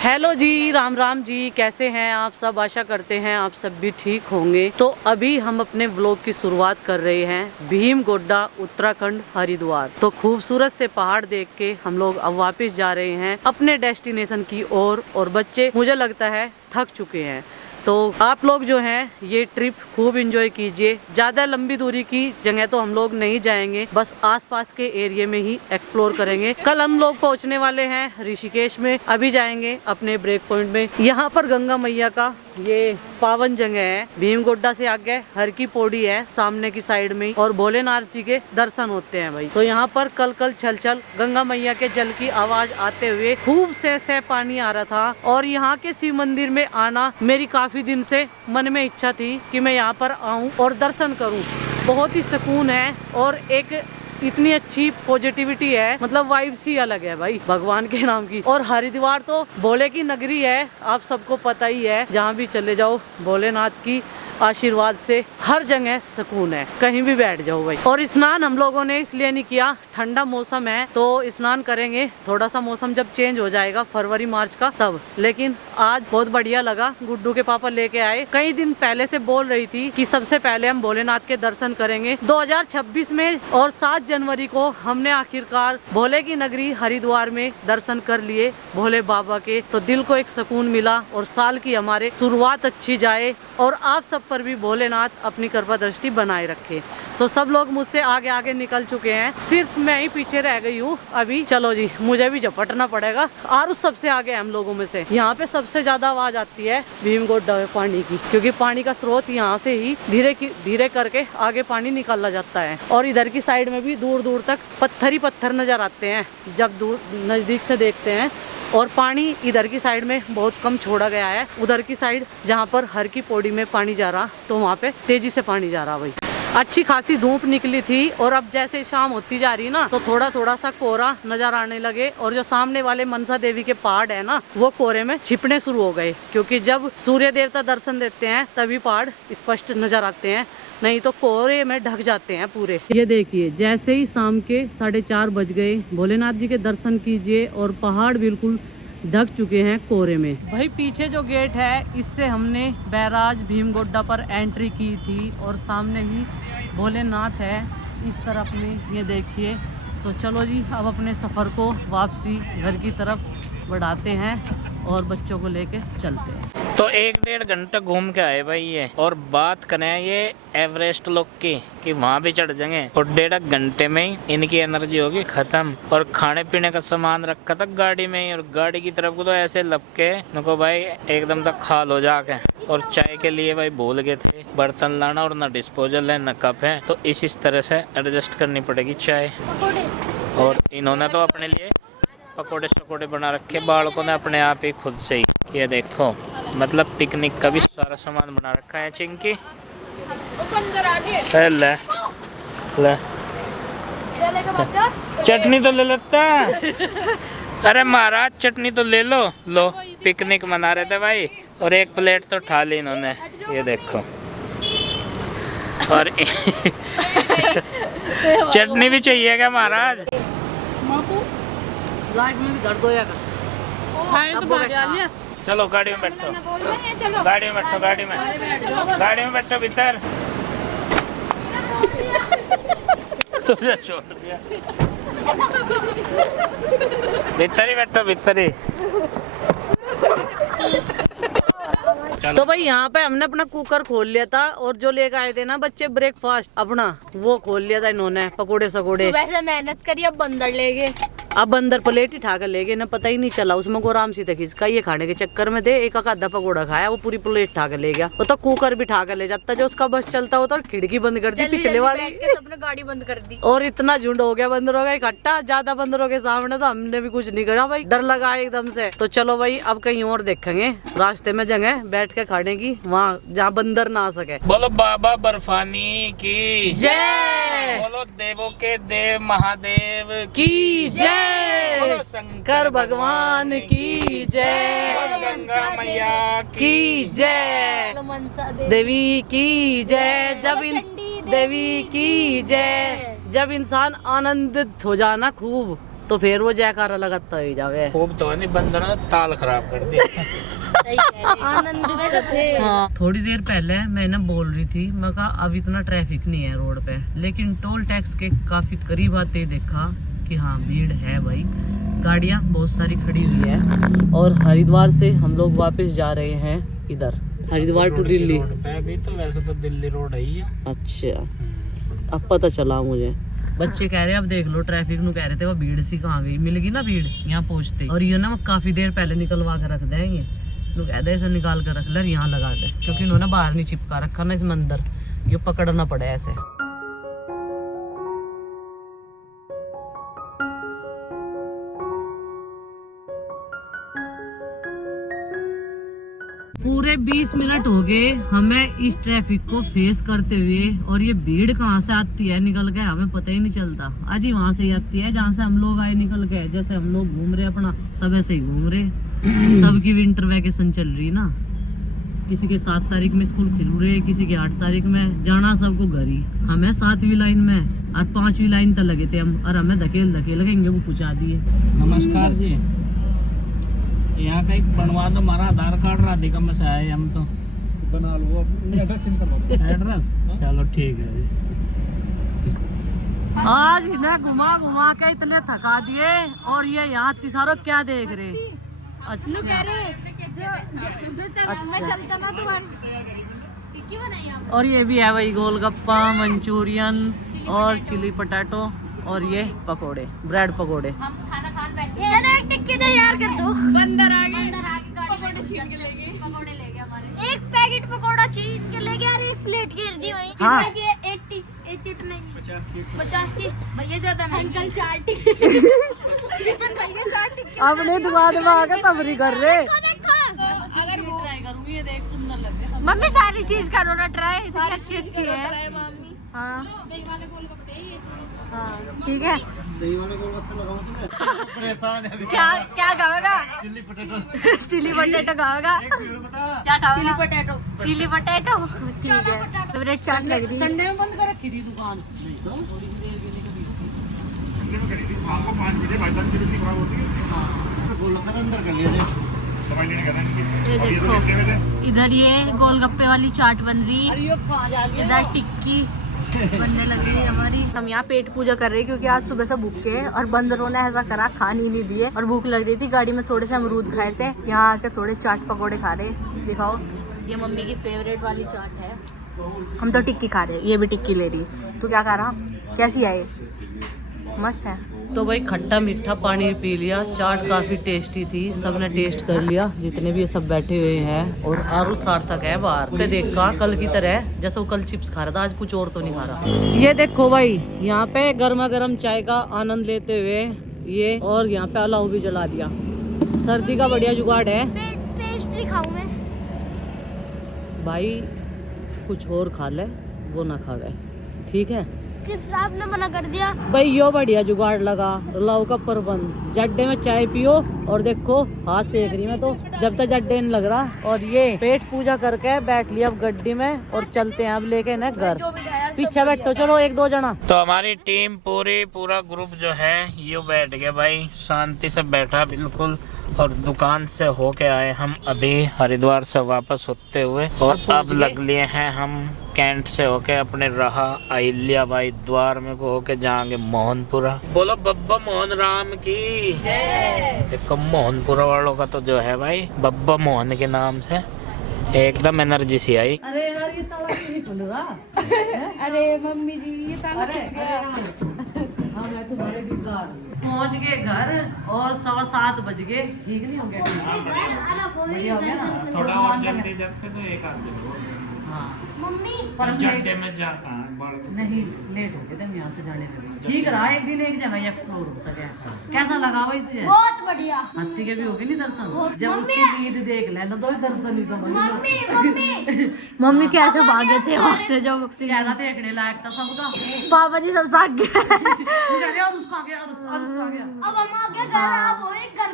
Hello जी, राम राम जी, कैसे हैं आप सब। आशा करते हैं आप सब भी ठीक होंगे। तो अभी हम अपने व्लॉग की शुरुआत कर रहे हैं भीमगोड्डा, उत्तराखंड, हरिद्वार। तो खूबसूरत से पहाड़ देख के हम लोग अब वापस जा रहे हैं अपने डेस्टिनेशन की ओर। और बच्चे मुझे लगता है थक चुके हैं। तो आप लोग जो हैं ये ट्रिप खूब एंजॉय कीजिए। ज़्यादा लंबी दूरी की जगह तो हम लोग नहीं जाएंगे, बस आसपास के एरिया में ही एक्सप्लोर करेंगे। कल हम लोग पहुंचने वाले हैं ऋषिकेश में, अभी जाएंगे अपने ब्रेक पॉइंट में। यहाँ पर गंगा मैया का ये पावन जगह है। भीमगोड्डा से आगे हर की पौड़ी है सामने की साइड में, और भोलेनाथ जी के दर्शन होते हैं भाई। तो यहाँ पर कल कल छल छल गंगा मैया के जल की आवाज आते हुए खूब से पानी आ रहा था। और यहाँ के शिव मंदिर में आना मेरी काफी दिन से मन में इच्छा थी कि मैं यहाँ पर आऊँ और दर्शन करूँ। बहुत ही सुकून है और एक इतनी अच्छी पॉजिटिविटी है, मतलब वाइब्स ही अलग है भाई भगवान के नाम की। और हरिद्वार तो भोले की नगरी है, आप सबको पता ही है। जहाँ भी चले जाओ भोलेनाथ की आशीर्वाद से हर जगह सुकून है, कहीं भी बैठ जाओ भाई। और स्नान हम लोगों ने इसलिए नहीं किया, ठंडा मौसम है तो स्नान करेंगे थोड़ा सा मौसम जब चेंज हो जाएगा फरवरी मार्च का तब। लेकिन आज बहुत बढ़िया लगा, गुड्डू के पापा लेके आए। कई दिन पहले से बोल रही थी कि सबसे पहले हम भोलेनाथ के दर्शन करेंगे 2026 में। और 7 जनवरी को हमने आखिरकार भोले की नगरी हरिद्वार में दर्शन कर लिए भोले बाबा के। तो दिल को एक सुकून मिला और साल की हमारे शुरुआत अच्छी जाए और आप सब पर भी भोलेनाथ अपनी कृपा दृष्टि बनाए रखे। तो सब लोग मुझसे आगे आगे निकल चुके हैं, सिर्फ मैं ही पीछे रह गई हूँ अभी। चलो जी, मुझे भी झपटना पड़ेगा। और उस सबसे आगे हम लोगों में से यहाँ पे सबसे ज्यादा आवाज आती है भीमगोड्डा पानी की, क्योंकि पानी का स्रोत यहाँ से ही धीरे करके आगे पानी निकाला जाता है। और इधर की साइड में भी दूर दूर तक पत्थर ही पत्थर नजर आते हैं जब दूर नजदीक से देखते हैं। और पानी इधर की साइड में बहुत कम छोड़ा गया है, उधर की साइड जहाँ पर हर की पौड़ी में पानी जा रहा तो वहाँ पे तेजी से पानी जा रहा भाई। अच्छी खासी धूप निकली थी और अब जैसे शाम होती जा रही ना तो थोड़ा थोड़ा सा कोहरा नजर आने लगे। और जो सामने वाले मनसा देवी के पहाड़ है ना वो कोहरे में छिपने शुरू हो गए, क्योंकि जब सूर्य देवता दर्शन देते हैं तभी पहाड़ स्पष्ट नजर आते हैं, नहीं तो कोहरे में ढक जाते हैं पूरे। ये देखिए, जैसे ही शाम के 4:30 बज गए, भोलेनाथ जी के दर्शन कीजिए और पहाड़ बिल्कुल ढक चुके हैं कोहरे में भाई। पीछे जो गेट है इससे हमने बैराज भीमगोड्डा पर एंट्री की थी और सामने ही भोलेनाथ है इस तरफ में, ये देखिए। तो चलो जी, अब अपने सफ़र को वापसी घर की तरफ बढ़ाते हैं और बच्चों को लेके चलते हैं। तो 1-1.5 घंटा घूम के आए भाई ये। और बात करें ये एवरेस्ट लोग की कि वहाँ भी चढ़ जाएंगे और 1.5 घंटे में ही इनकी एनर्जी होगी खत्म। और खाने पीने का सामान रखा था गाड़ी में ही, और गाड़ी की तरफ को तो ऐसे लपके नको भाई एकदम तक खाल हो जाके। और चाय के लिए भाई भूल गए थे बर्तन लाना, और ना डिस्पोजल है ना कप है, तो इस तरह से एडजस्ट करनी पड़ेगी चाय। और इन्होंने तो अपने लिए पकोड़े बना रखे बालकों ने अपने आप ही खुद से ही। ये देखो, मतलब पिकनिक का भी सारा सामान बना रखा है। चिंकी ले ले चटनी तो ले लेता है। अरे महाराज चटनी तो ले लो। लो, पिकनिक मना रहे थे भाई और एक प्लेट तो उठा ली इन्होंने, ये देखो। और चटनी भी चाहिए क्या महाराज? चलो गाड़ी में बैठो, गाड़ी में बैठो भीतर। तुझे छोड़ दिया, भीतर ही बैठो, भीतर ही। तो भाई यहाँ पे हमने अपना कुकर खोल लिया था और जो लेकर आए थे ना बच्चे ब्रेकफास्ट अपना, वो खोल लिया था इन्होंने, पकोड़े सकोड़े। सुबह से मेहनत करी, अब बंदर ले गए। अब बंदर प्लेट ही ठाकर ले गए ना, पता ही नहीं चला उसमें को आराम सी तक इसका। ये खाने के चक्कर में थे एक आधा पकोड़ा खाया, वो पूरी प्लेट ठाकर ले गया। वो तो कुकर भी ठाकर ले जाता जो उसका बस चलता होता। और खिड़की बंद कर दी पिछले वाली, सबने गाड़ी बंद कर दी। और इतना झुंड हो गया बंदरों का इकट्ठा। ज्यादा बंदरों के सामने तो हमने भी कुछ नहीं करा भाई, डर लगा एकदम से। तो चलो भाई अब कहीं और देखेंगे रास्ते में जगह बैठ के खाने की, वहाँ जहाँ बंदर ना आ सके। बोलो बाबा बर्फानी की जय, बोलो देवों के देव महादेव की जय, शंकर भगवान की जय, गंगा मैया की जय, देवी की जय। जब इन देवी की जय। जब इंसान आनंदित हो जाना खूब तो फिर वो जयकारा लगाता ही जावे। खूब तो नहीं, बंदर ने ताल खराब कर दी। आनंद में थे। हाँ। थोड़ी देर पहले मैं ना बोल रही थी, मैं कहा अब इतना ट्रैफिक नहीं है रोड पे, लेकिन टोल टैक्स के काफी करीब आते ही देखा कि हाँ भीड़ है भाई, गाड़ियाँ बहुत सारी खड़ी हुई है। और हरिद्वार से हम लोग वापस जा रहे हैं इधर, हरिद्वार टू दिल्ली। अभी तो वैसे तो दिल्ली रोड है ही। अच्छा, अब पता चला मुझे। बच्चे कह रहे अब देख लो, ट्रैफिक नु कह रहे थे वो भीड़ सी कहाँ गई, मिल गई ना भीड़ यहाँ पहुँचते। और ये ना काफी देर पहले निकलवा के रख देंगे, कह दे इसे निकाल कर रख ले, यहाँ लगा दे, क्योंकि इन्होंने बाहर नहीं चिपका रखा ना इसमें अंदर, ये पकड़ना पड़े ऐसे। पूरे 20 मिनट हो गए हमें इस ट्रैफिक को फेस करते हुए, और ये भीड़ कहाँ से आती है निकल के हमें पता ही नहीं चलता। आज ही वहां से ही आती है जहाँ से हम लोग आए निकल के, जैसे हम लोग घूम रहे अपना, सब ऐसे ही घूम रहे। सबकी विंटर वैकेशन चल रही ना, किसी के 7 तारीख में स्कूल खुल रहे, किसी के 8 तारीख में, जाना सबको घर ही। हमें 7वीं लाइन में और 5वीं लाइन तक लगे थे हम, और हमें धकेल के इनको पहुंचा दिए। नमस्कार जी, यहाँ का एक बनवा दो, हमारा आधार कार्ड राधिका में से आए, हम तो बना लो एड्रेस। चलो ठीक है जी। आज इन्हें घुमा घुमा के इतने थका दिए, और ये यहाँ तिसारो क्या देख रहे। अच्छा, मैं चलता ना और ये भी है वही गोलगप्पा, मंचूरियन और चिली पटाटो, और ये पकोड़े, ब्रेड पकोड़े। हम खाना खान बैठे। चलो एक टिक्की तैयार कर दो। बंदर आ गए, पकोड़े छीन के ले गए, पकोड़े ले गए हमारे। एक पैकेट पकोड़ा छीन के ले गया और एक प्लेट गिर दी वहीं। हाँ। कितने की? एक टिक नहीं, 50 की। भैया ज्यादा अंकल 4 टिक। भैया 4 टिक। अपने दुकान में आके तबरी कर रहे। देखो अगर वो ट्राई करूंगी, ये देख सुंदर लग रही है। मम्मी सारी चीज करो ना ट्राई, सारी अच्छी अच्छी है। हाँ हाँ ठीक है। क्या क्या खाएगा? चिली पटेटो खाएगा। क्या खाएगा? चिली पटेटो ठीक है। फेवरेट चाट लग रही है। संडे में बंद कर रखी थी दुकान। ये देखो, इधर ये गोलगप्पे वाली चाट बन रही, इधर टिक्की बनने लग रही है हमारी। हम यहाँ पेट पूजा कर रहे हैं क्योंकि आज सुबह से भूखे हैं और बंदरों ने ऐसा करा, खाने ही नहीं दिए और भूख लग रही थी। गाड़ी में थोड़े से अमरूद खाए थे, यहाँ आके थोड़े चाट पकोड़े खा रहे। दिखाओ, ये मम्मी की फेवरेट वाली चाट है। हम तो टिक्की खा रहे हैं, ये भी टिक्की ले रही। तू क्या खा रहा? कैसी है ये? मस्त है। तो भाई खट्टा मीठा पानी पी लिया, चाट काफी टेस्टी थी, सबने टेस्ट कर लिया जितने भी ये सब बैठे हुए हैं। और आरू सार्थक है बाहर के देखा, कल की तरह जैसे वो कल चिप्स खा रहा था, आज कुछ और तो नहीं खा रहा। ये देखो भाई, यहाँ पे गर्मा गर्म चाय का आनंद लेते हुए ये, और यहाँ पे अलाव भी जला दिया। सर्दी का बढ़िया जुगाड़ है। पेस्ट्री खाऊं मैं भाई, कुछ और खा ले, वो ना खावे, ठीक है। चिप्स आपने मना कर दिया भाई, यो बढ़िया जुगाड़ लगा, लाओ का प्रबंध। जड्डे में चाय पियो और देखो हाथ सेक रही मैं तो, जब तक जड्डे नहीं लग रहा। और ये पेट पूजा करके बैठ लिया अब गड्डी में, और चलते हैं अब लेके ना घर। पीछे बैठो, चलो 1-2 जना। तो हमारी टीम पूरा ग्रुप जो है ये बैठ गया भाई, शांति से बैठा बिल्कुल। और दुकान से होके आए हम अभी हरिद्वार से वापस होते हुए, और अब लग लिए हैं हम कैंट से होके अपने रहा अहिल्या बाई द्वार में को होके जाएंगे मोहनपुरा। बोलो बब्बा मोहन राम की जय। देखो मोहनपुरा वालों का तो जो है भाई, बब्बा मोहन के नाम से एकदम एनर्जी सी आई। अरे यार, ये ताला क्यों नहीं खुल रहा? अरे मम्मी जी ये ताला हाँ, मैं तुम्हारे दीदार पहुंच गए घर, और 7:15 बज गए। ठीक नहीं हो गया? बढ़िया हो गया ना? थोड़ा और जल्दी जाते तो एक आध हाँ, मम्मी पर जड्डे में जाता है नहीं, लेट हो गए थे हम यहाँ से जाने में। ठीक रहा, एक दिन एक जगह एक्सप्लोर हो सके। कैसा लगा भाई तुझे? बहुत बढ़िया। हाथी के भी होगी नहीं दर्शन, जब उसकी नींद देख लेना तो दर्शन ही समझ लो। मम्मी कैसे भागे थे वहाँ से जब चेहरा देखने लायक था सबका। पापा जी सब भाग गए। और उसका आ गया, और उसका आ गया। अब हम आ गए घर, अब वो एक घर।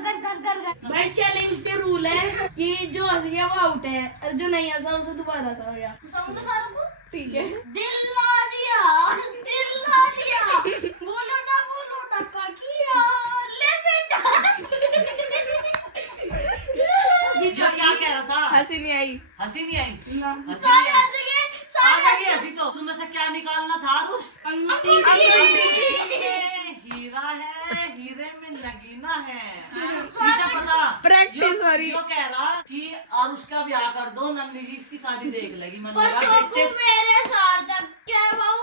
भाई चैलेंज के रूल है कि जो हंस गया वो आउट है, और जो नहीं हंसा उसे दोबारा हंसा हो गया। हंसाऊंगा सारों को, ठीक है। दिल ला दिया, बोलो ना टक्का किया, हंसी नहीं आई। हंसी नहीं आई? ना। हंसी नहीं आई? आ गई हंसी तो तुम्हें से क्या निकालना था आरुष? हीरा है, हीरे में नगीना है। इसे पता प्रैक्टिस हो रही। यो कह रहा कि आरुष का ब्याह कर दो, नंदी जी इसकी शादी देख लेगी। मन पर सब कुछ मेरे सार्थक क्या बहू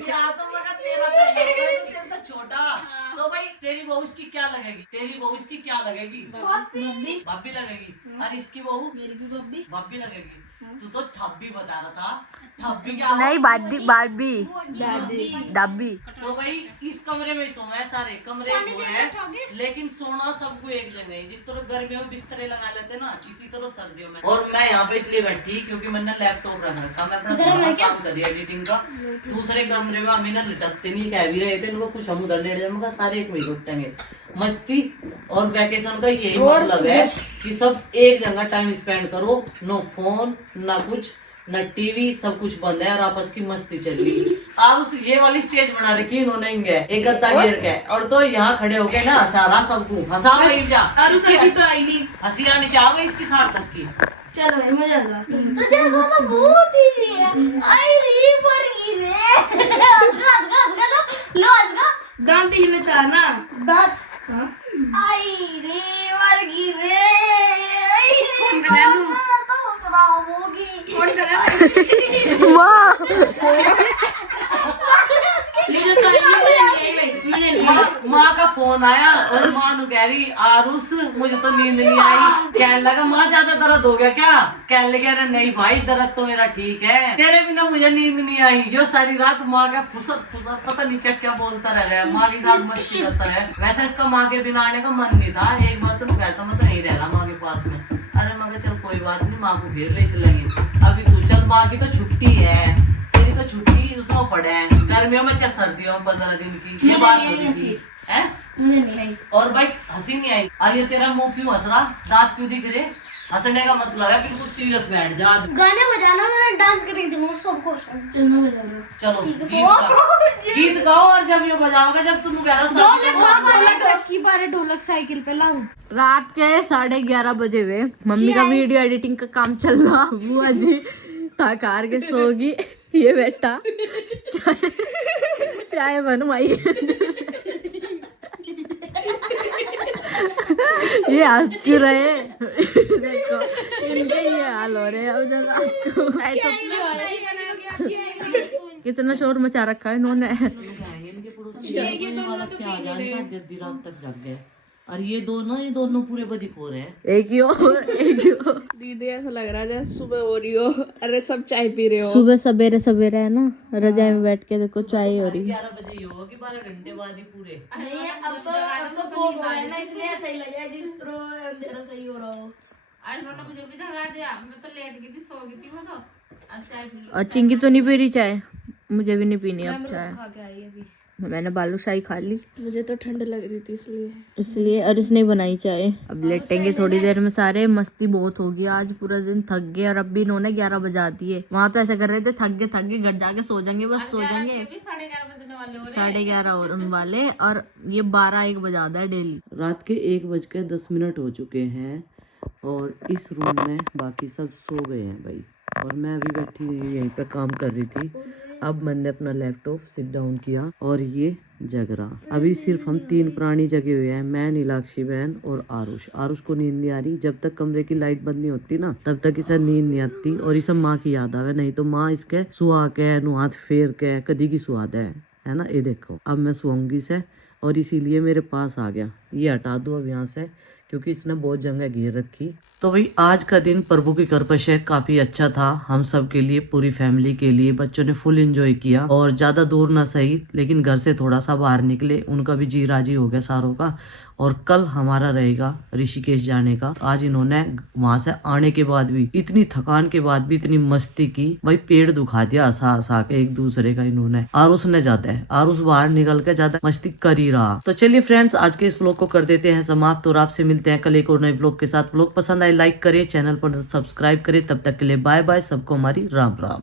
ब्याह तो मगर तेरा तेरा तो छोटा। तो भाई तेरी बहू इसकी क्या लगेगी? तेरी बहू इसकी क्या लगेगी? भाभी लगेगी। और इसकी बहू मेरी भी बब्बी भाभी लगेगी। तू तो ठब्बी बता रहा था। ठब्बी क्या? नहीं, बाबी डब्बी। तो भाई इस कमरे में सोना है, सारे कमरे पानी वो दे है, बैठोगे? लेकिन सोना सबको एक जगह है। जिस तरह गर्मियों में बिस्तरे लगा लेते ना, इसी तरह सर्दियों में। और मैं यहाँ पे इसलिए बैठी क्योंकि मैंने लैपटॉप रख रखा, मैं अपना थोड़ा काम कर रही एडिटिंग का। दूसरे कमरे में हमें ना लिटकते नहीं, कह भी रहे थे इनको कुछ हम उधर लेट जाएंगे, सारे एक वही उठेंगे। मस्ती और वैकेशन का यही मतलब है कि सब एक जगह टाइम स्पेंड करो, नो फोन ना कुछ न टीवी, सब कुछ बंद है और आपस की मस्ती चल रही। आप उस ये वाली स्टेज बना रखी है इन्होंने, एक गद्दा घेर के, और तो यहाँ खड़े होके ना हंसा सबको, हंसा वही जा हंसी आनी चाहोगे इसकी सार्थक की। चलो भाई मजा सा तो जैसा तो बहुत इजी है। आई री पर गिरे हंस लो दांत ही में चाहना दांत आई रे पर गिरे माँ का फोन आया और माँ नु कह रही आरुष मुझे तो नींद नहीं आई। कहने लगा माँ ज्यादा दर्द हो गया क्या? कहने लगे अरे नहीं भाई दर्द तो मेरा ठीक है, तेरे बिना मुझे नींद नहीं आई। जो सारी रात माँ का फुसत पता नहीं क्या क्या बोलता रह गया, माँ के साथ मस्ती करता रहा। वैसे इसका माँ के बिना आने का मन नहीं था। एक बार तो कहता मैं तो नहीं रह रहा माँ के पास में। अरे माँ का चल कोई बात नहीं, माँ को फिर ले चलेंगे। अभी तू चल, माँ की तो छुट्टी है, तेरी तो छुट्टी उसमें पड़े हैं गर्मियों में चाहे सर्दियों में 15 दिन की। ये बात हो रही थी है? मुझे नहीं आई। और भाई हंसी नहीं आई। अरे तेरा मुंह क्यों हंस रहा? दांत क्यों दिख रहे? हंसने का मतलब है बिल्कुल सीरियस बैठ जा। गाने बजाना, मैं डांस कर रही थी सबको। चल मैं बजा रहा हूँ। चलो ठीक है। गीत गाओ, गीत गाओ। और जब ये बजाओगे, जब तुम कह ढोलक साइकिल पे लाऊं। रात के 11:30 बजे हुए, मम्मी का वीडियो एडिटिंग का काम चल रहा। बुआ जी थकार के सोगी, ये बेटा चाय बनवाई। ये हंस क्यों रहे? देखो इनके ये हाल हो रहे हैं। अब जब आपको कितना शोर मचा रखा है इन्होंने। जल्दी रात तक जग गए। और ये दोनों पूरे बदिक हो रहे हैं। एक ही और दीदी ऐसा लग रहा है जैसे सुबह हो रही हो। अरे सब चाय पी रहे हो। सुबह सवेरे है ना, रजाई में बैठ के देखो चाय हो रही है। 11 बजे ही होगा कि 12 घंटे बाद ही पूरे। नहीं अब तो फॉग हो रहा है ना, इसलिए सही लग रहा है। जिस तरह अंधेरा सही हो रहा हो। मुझे भी जगा दिया, मैं तो लेट गई थी, सो गई थी मैं तो। अब चाय पी लो। और चिंकी तो नहीं पी रही चाय, मुझे भी नहीं पीनी अब चाय। खा के आई अभी। मैंने बालूशाही खा ली, मुझे तो ठंड लग रही थी इसलिए। और इसने बनाई चाय। अब लेटेंगे थोड़ी देर में सारे। मस्ती बहुत होगी आज, पूरा दिन थक गए। और अब भी इन्होंने 11 बजा दिए। वहाँ तो ऐसा कर रहे थे थक गए घर जाके सो जाएंगे, बस सो जाएंगे। 11:30 बजने वाले हो रहे। 11:30 होने वाले। और ये 12-1 बजाता है डेली। रात के 1:10 हो चुके हैं और इस रूम में बाकी सब सो गए हैं भाई। और मैं अभी बैठी यहीं पे काम कर रही थी। अब मैंने अपना लैपटॉप सिट डाउन किया और ये जग रहा। अभी सिर्फ हम 3 प्राणी जगे हुए हैं, मैं, नीलाक्षी बहन और आरुष। आरुष को नींद नहीं आ रही। जब तक कमरे की लाइट बंद नहीं होती ना, तब तक इसे नींद नहीं आती। और इसे माँ की याद आवे, नहीं तो माँ इसके सुहा के नुहात फेर के कदी की सुहाद है ना। ये देखो अब मैं सोऊंगी से, और इसीलिए मेरे पास आ गया। ये हटा दो अब यहाँ से, क्योंकि इसने बहुत जगह घेर रखी। तो भाई आज का दिन प्रभु की कृपा से काफी अच्छा था, हम सब के लिए, पूरी फैमिली के लिए। बच्चों ने फुल एंजॉय किया, और ज्यादा दूर ना सही लेकिन घर से थोड़ा सा बाहर निकले, उनका भी जी राजी हो गया सारों का। और कल हमारा रहेगा ऋषिकेश जाने का। आज इन्होंने वहां से आने के बाद भी, इतनी थकान के बाद भी इतनी मस्ती की भाई, पेड़ दुखा दिया हंसा हंसा के एक दूसरे का इन्होंने। आरुष ने ज्यादा है, आरुष बाहर निकल के ज्यादा मस्ती कर ही रहा। तो चलिए फ्रेंड्स, आज के इस व्लॉग को कर देते हैं समाप्त और आपसे मिलते हैं कल एक और नए व्लॉग के साथ। व्लॉग पसंद आए लाइक करिए, चैनल पर सब्सक्राइब करिए। तब तक के लिए बाय बाय, सबको हमारी राम राम।